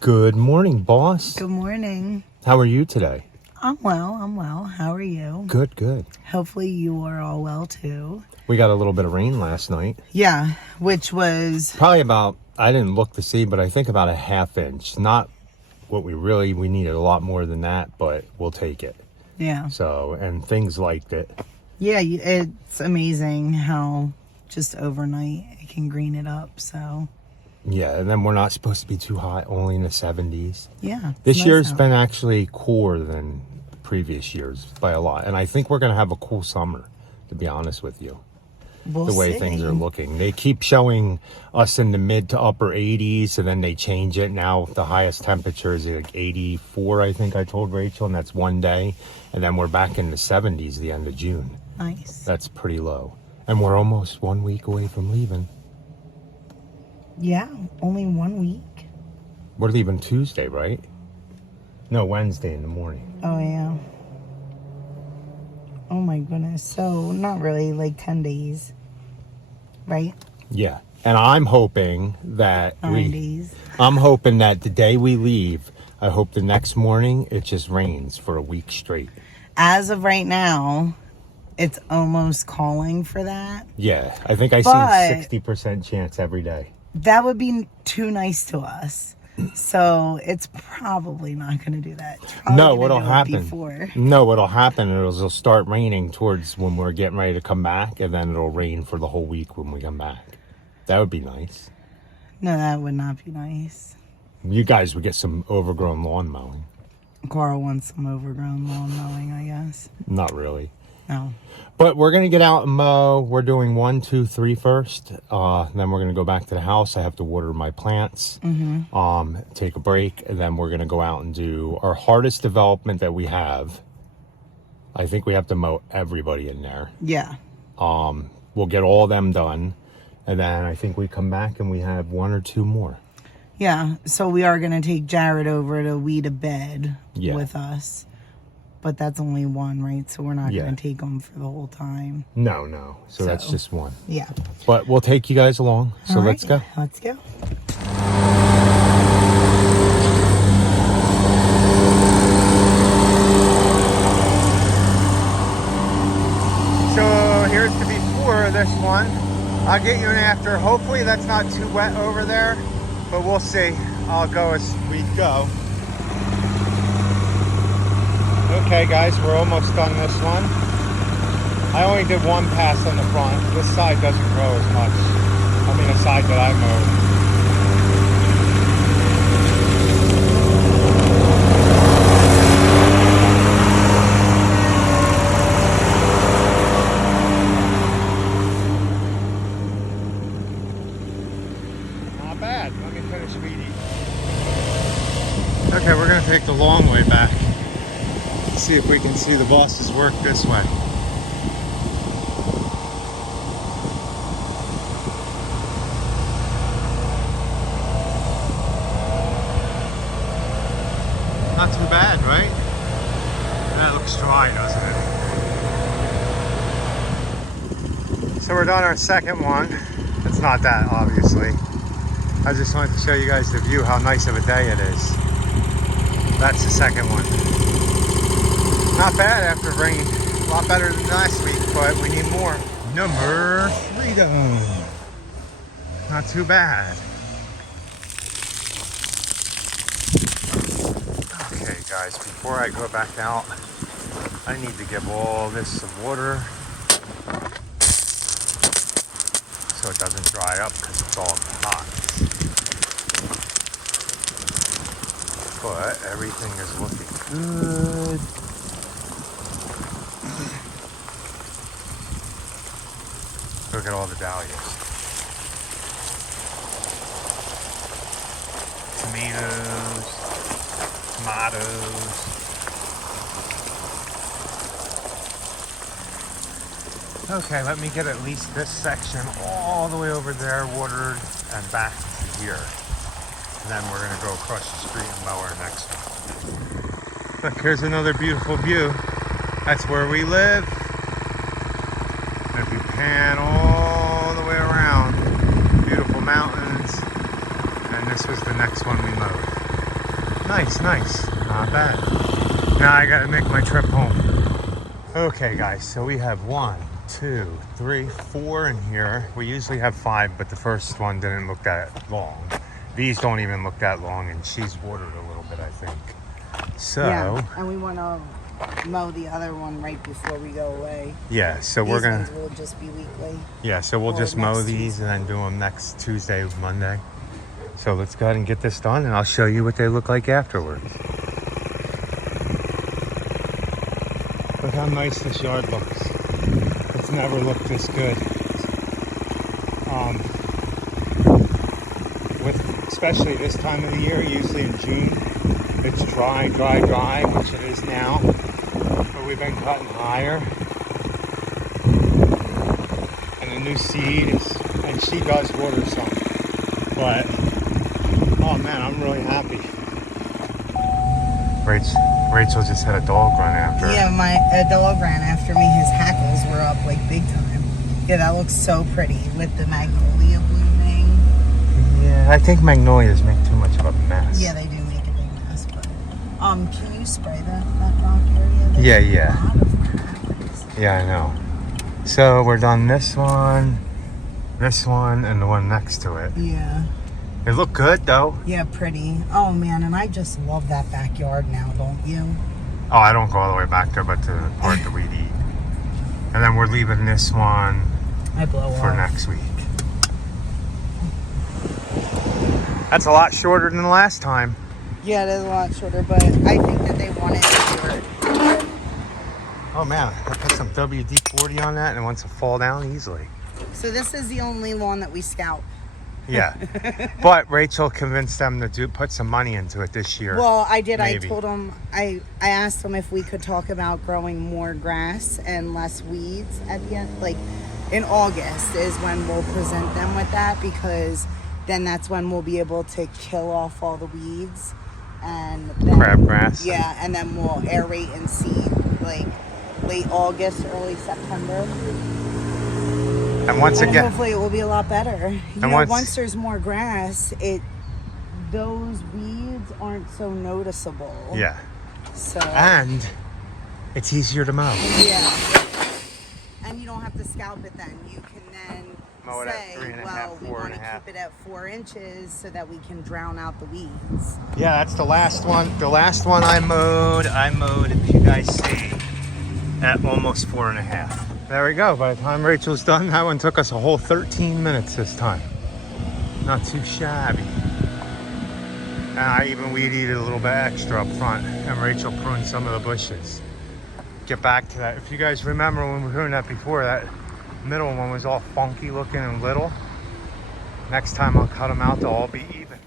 Good morning, boss. Good morning. How are you today? I'm well. How are you? Good. Hopefully you are all well too. We got a little bit of rain last night. Yeah, which was... Probably about, I didn't look to see, but I think about a ½ inch. Not what we needed a lot more than that, but we'll take it. Yeah. So, and things liked it. Yeah, it's amazing how just overnight it can green it up, so... Yeah, and then we're not supposed to be too hot, only in the 70s. Yeah. This nice year's out. been actually cooler than previous years by a lot. And I think we're going to have a cool summer, to be honest with you. We'll the way see. things are looking. They keep showing us in the mid to upper 80s, and then they change it. Now the highest temperature is like 84, I think I told Rachel, and that's one day. And then we're back in the 70s the end of June. Nice. That's pretty low. And we're almost 1 week away from leaving. Yeah, only 1 week. We're leaving Tuesday, right? No, Wednesday in the morning. Oh, yeah. Oh, my goodness. So, not really, like 10 days, right? Yeah. And I'm hoping that 9 days. I'm hoping that the day we leave, I hope the next morning it just rains for a week straight. As of right now, it's almost calling for that. Yeah, I think I see 60% chance every day. That would be too nice to us. So it's probably not going to do that. No, what'll happen? Before. No, what'll happen? It'll start raining towards when we're getting ready to come back, and then it'll rain for the whole week when we come back. That would be nice. No, that would not be nice. You guys would get some overgrown lawn mowing. Carl wants some overgrown lawn mowing, I guess. Not really. No. But we're going to get out and mow. We're doing 1, 2, 3 first. Then we're going to go back to the house. I have to water my plants, take a break, and then we're going to go out and do our hardest development that we have. I think we have to mow everybody in there. Yeah. We'll get all them done. And then I think we come back and we have 1 or 2 more. Yeah. So we are going to take Jared over to weed a bed with us. But that's only one, right? So we're not going to take them for the whole time. No. So that's just one. Yeah. But we'll take you guys along. So let's go. Let's go. So here's the before of this one. I'll get you in after. Hopefully that's not too wet over there, but we'll see. I'll go as we go. Okay guys, we're almost done this one. I only did one pass on the front. This side doesn't grow as much. I mean, the side that I mowed. Not bad. Let me finish weeding. Okay, we're gonna take the long way back. See if we can see the boss's work this way. Not too bad, right? That looks dry, doesn't it? So we're done our second one. It's not that, obviously. I just wanted to show you guys the view, how nice of a day it is. That's the second one. Not bad after rain. A lot better than last week, but we need more. Number 3 done. Not too bad. Okay guys, before I go back out, I need to give all this some water so it doesn't dry up because it's all hot. But everything is looking good. Look at all the dahlias. Tomatoes. Okay, let me get at least this section all the way over there watered and back to here. And then we're gonna go across the street and mow our next one. Look, here's another beautiful view. That's where we live. And if you pan all the way around, beautiful mountains. And this was the next one we mowed. Nice. Not bad. Now I gotta make my trip home. Okay, guys, so we have 1, 2, 3, 4 in here. We usually have 5, but the first one didn't look that long. These don't even look that long, and she's watered a little bit, I think. So, yeah, and we want to mow the other one right before we go away. Yeah, so we're gonna. These ones will just be weekly. Yeah, so we'll just mow these Tuesday. and then do them next Tuesday, Monday. So let's go ahead and get this done, and I'll show you what they look like afterwards. Look how nice this yard looks. It's never looked this good. Especially this time of the year, usually in June, it's dry, which it is now. But we've been cutting higher. And the new seed is, and she does water some. But, oh man, I'm really happy. Rachel just had a dog run after her. Yeah, a dog ran after me. His hackles were up like big time. Yeah, that looks so pretty with the magnolia blooming. Yeah, I think magnolias make too much of a mess. Yeah, they do make a big mess. But can you spray that rock area? Yeah. Yeah, I know. So we're done this one, and the one next to it. Yeah. They look good though. Yeah, pretty. Oh man, and I just love that backyard now, don't you? Oh, I don't go all the way back there, but to the part that we'd eat. And then we're leaving this one for next week. That's a lot shorter than the last time. Yeah, it is a lot shorter, but I think that they want it short. Oh man, I put some WD-40 on that and it wants to fall down easily. So this is the only lawn that we scalp. Yeah, but Rachel convinced them to put some money into it this year. Well, I did. Maybe. I told them, I asked them if we could talk about growing more grass and less weeds at the end. Like in August is when we'll present them with that, because then that's when we'll be able to kill off all the weeds and then, crabgrass. Yeah, and then we'll aerate and seed like late August, early September. And once again, hopefully it will be a lot better. You know, once there's more grass, those weeds aren't so noticeable. Yeah. So. And it's easier to mow. Yeah. And you don't have to scalp it then. You can then mow it say, at 3.5, well, we want to keep it at 4 inches so that we can drown out the weeds. Yeah, that's the last one. The last one I mowed, if you guys see, at almost 4.5. There we go. By the time Rachel's done, that one took us a whole 13 minutes this time. Not too shabby. And I even weed eated a little bit extra up front, and Rachel pruned some of the bushes. Get back to that. If you guys remember when we were doing that before, that middle one was all funky looking and little. Next time I'll cut them out, they'll all be even.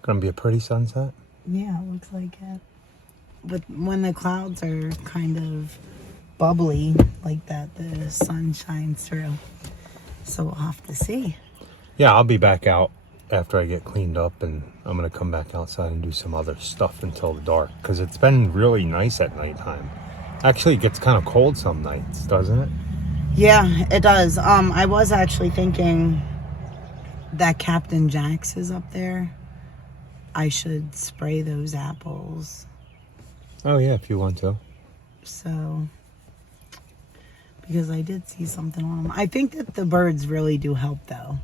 Gonna be a pretty sunset? Yeah, it looks like it. But when the clouds are kind of bubbly like that, the sun shines through. So we'll have to see. Yeah, I'll be back out after I get cleaned up, and I'm gonna come back outside and do some other stuff until the dark, because it's been really nice at nighttime. Actually, it gets kind of cold some nights, doesn't it? Yeah, it does. I was actually thinking that Captain Jack's is up there. I should spray those apples. Oh yeah, if you want to. So, because I did see something on them. I think that the birds really do help though.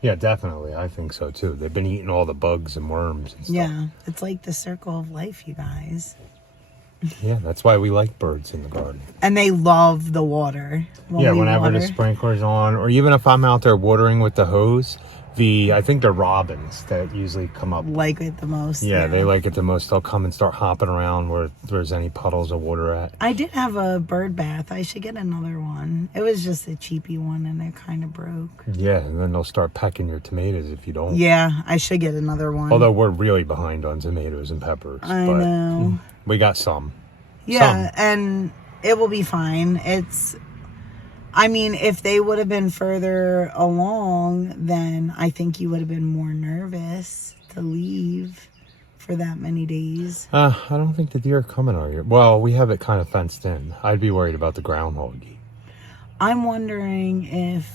Yeah, definitely. I think so too. They've been eating all the bugs and worms and stuff. Yeah, it's like the circle of life, you guys. Yeah, that's why we like birds in the garden. And they love the water. Whenever the sprinkler's on, or even if I'm out there watering with the hose, I think they're robins that usually come up. Like it the most. Yeah, they like it the most. They'll come and start hopping around where there's any puddles of water at. I did have a bird bath. I should get another one. It was just a cheapy one and it kind of broke. Yeah, and then they'll start pecking your tomatoes if you don't. Yeah, I should get another one. Although we're really behind on tomatoes and peppers. I know. We got some. Yeah, and it will be fine. I mean, if they would have been further along, then I think you would have been more nervous to leave for that many days. I don't think the deer are coming out here. Well, we have it kind of fenced in. I'd be worried about the groundhog. I'm wondering if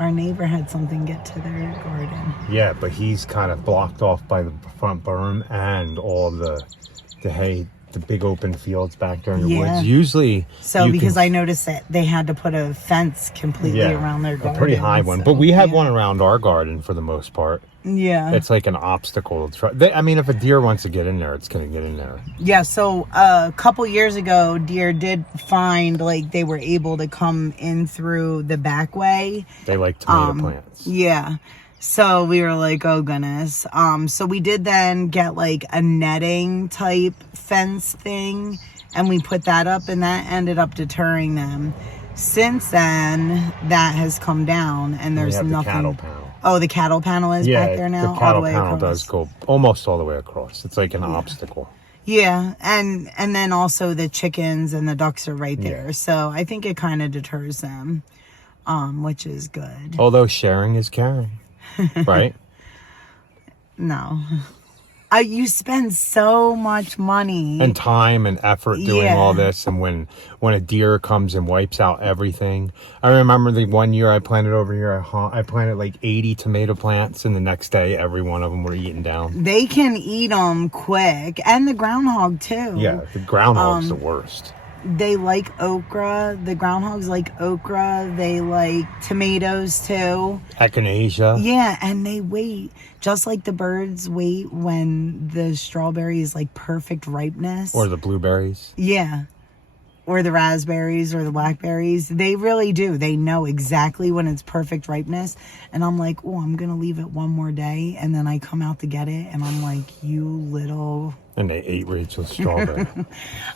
our neighbor had something get to their garden. Yeah, but he's kind of blocked off by the front berm and all the hay, the big open fields back there in the woods. Usually, so because I noticed that they had to put a fence completely around their garden. A pretty high one. So, but we have one around our garden for the most part. Yeah. It's like an obstacle. I mean, if a deer wants to get in there, it's going to get in there. Yeah, so a couple years ago, deer did find, like, they were able to come in through the back way. They like tomato plants. Yeah. So we were like, oh, goodness. So we did then get, like, a netting type fence thing, and we put that up, and that ended up deterring them. Since then, that has come down, and there's nothing. The cattle panel. Oh, the cattle panel is back there now? The cattle all the way panel across. does go almost all the way across. It's like an obstacle. Yeah, and then also the chickens and the ducks are right there. Yeah. So I think it kind of deters them, which is good. Although sharing is caring, right? No. You spend so much money and time and effort doing all this, and when a deer comes and wipes out everything. I remember the one year I planted over here, I planted like 80 tomato plants, and the next day every one of them were eaten down. They can eat them quick, and the groundhog too. Yeah, the groundhog's the worst. They like okra. The groundhogs like okra. They like tomatoes too. Echinacea. Yeah, and they wait. Just like the birds wait when the strawberry is like perfect ripeness. Or the blueberries. Yeah. Or the raspberries or the blackberries. They really do. They know exactly when it's perfect ripeness. And I'm like, oh, I'm going to leave it one more day. And then I come out to get it. And I'm like, you little... And they ate Rachel's strawberry.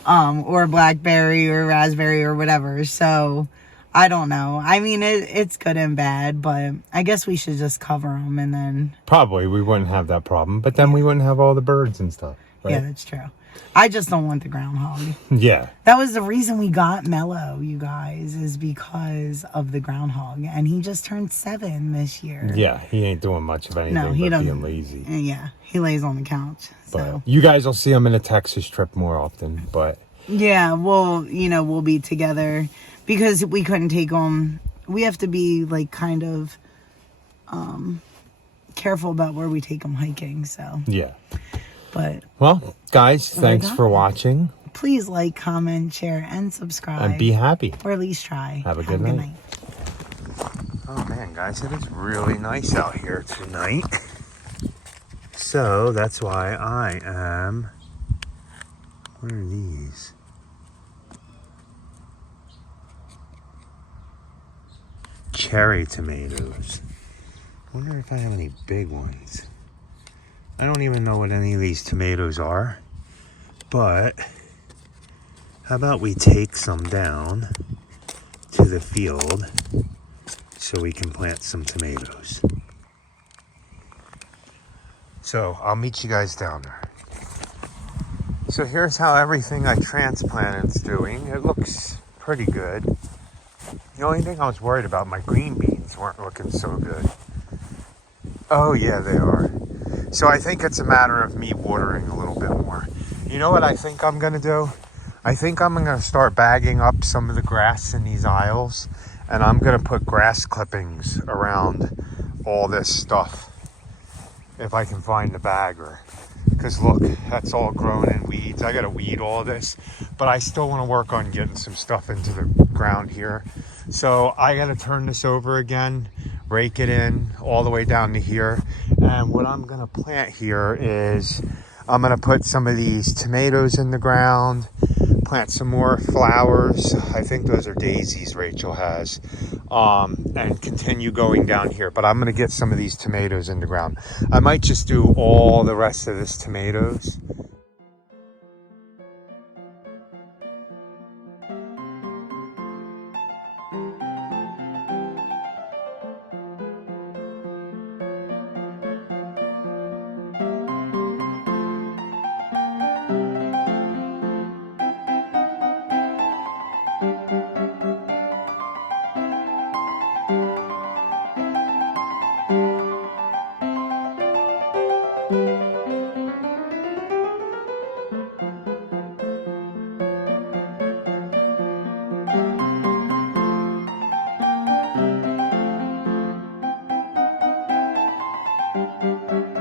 Or blackberry or raspberry or whatever. So, I don't know. I mean, it's good and bad. But I guess we should just cover them and then... Probably. We wouldn't have that problem. But then we wouldn't have all the birds and stuff. Right? Yeah, that's true. I just don't want the groundhog. Yeah. That was the reason we got Mello, you guys, is because of the groundhog. And he just turned 7 this year. Yeah, he ain't doing much of anything but being lazy. Yeah, he lays on the couch. So. But you guys will see him in a Texas trip more often, but... Yeah, we'll be together because we couldn't take him. We have to be, like, kind of careful about where we take him hiking, so... Yeah. But well, guys, thanks for watching. Please like, comment, share, and subscribe. And be happy. Or at least try. Have a good night. Oh man, guys, it is really nice out here tonight. So that's why I am... What are these? Cherry tomatoes. Wonder if I have any big ones. I don't even know what any of these tomatoes are, but how about we take some down to the field so we can plant some tomatoes. So I'll meet you guys down there. So here's how everything I transplanted is doing. It looks pretty good. The only thing I was worried about, my green beans weren't looking so good. Oh yeah, they are. So I think it's a matter of me watering a little bit more. You know what I think I'm going to do? I think I'm going to start bagging up some of the grass in these aisles. And I'm going to put grass clippings around all this stuff. If I can find the bagger. Because look, that's all grown in weeds. I got to weed all this. But I still want to work on getting some stuff into the ground here. So I got to turn this over again. Rake it in all the way down to here. And what I'm going to plant here is I'm going to put some of these tomatoes in the ground, plant some more flowers. I think those are daisies Rachel has, and continue going down here. But I'm going to get some of these tomatoes in the ground. I might just do all the rest of this tomatoes. Bye.